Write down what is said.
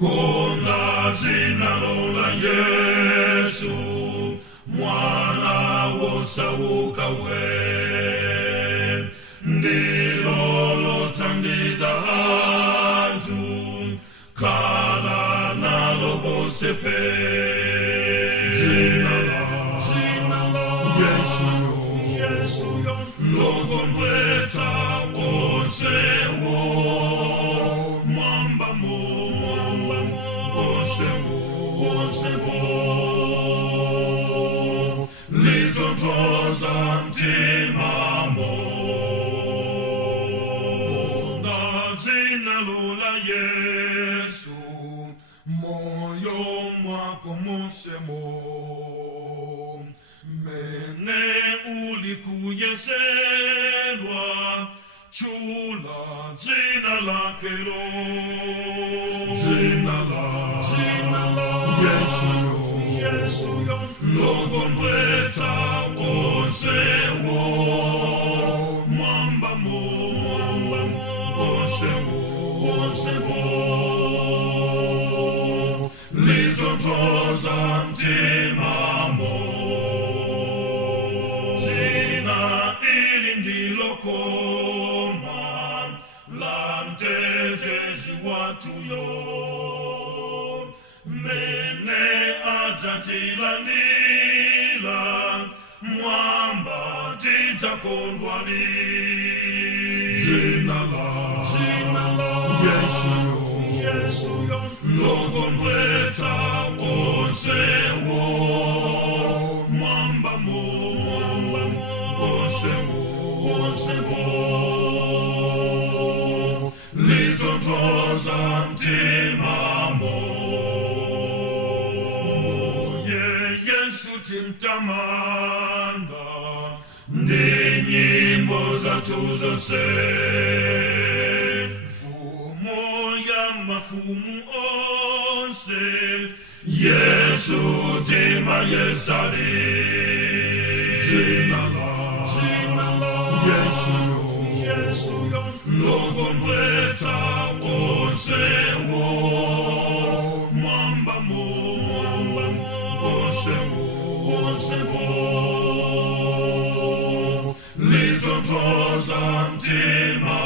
Konda jina la Yesu, mwana wosauka we, ndilo lotangiza antu, kala nalo bose pe. Jina la Yesu yo, lokompleta wose wo, mwamba mo, wose wo, litontoza mtima mo. Na jina la Yesu, moyo mwako mosemo, mene ulikuyeselwa, chula jina lake lo. Jina la Yesu yo, lokompleta wose wo, mwamba mo, wose wo, litontoza mtima mo. Jina ili ndilo koma la mtetezi watu yo, mene ajatilanila, mwamba titakondwani. Jina la Yesu yo, lokompleta wose wo, mwamba mo, wose wo, litontoza mtima mo. Yesu timtamanda, ndi nyimbo zatu zose, fumo ya mafumu onse, Yesu tima yesali. Jina la Yesu yo, lokompleta wose wo, mwamba mo, wose wo, litontoza mtima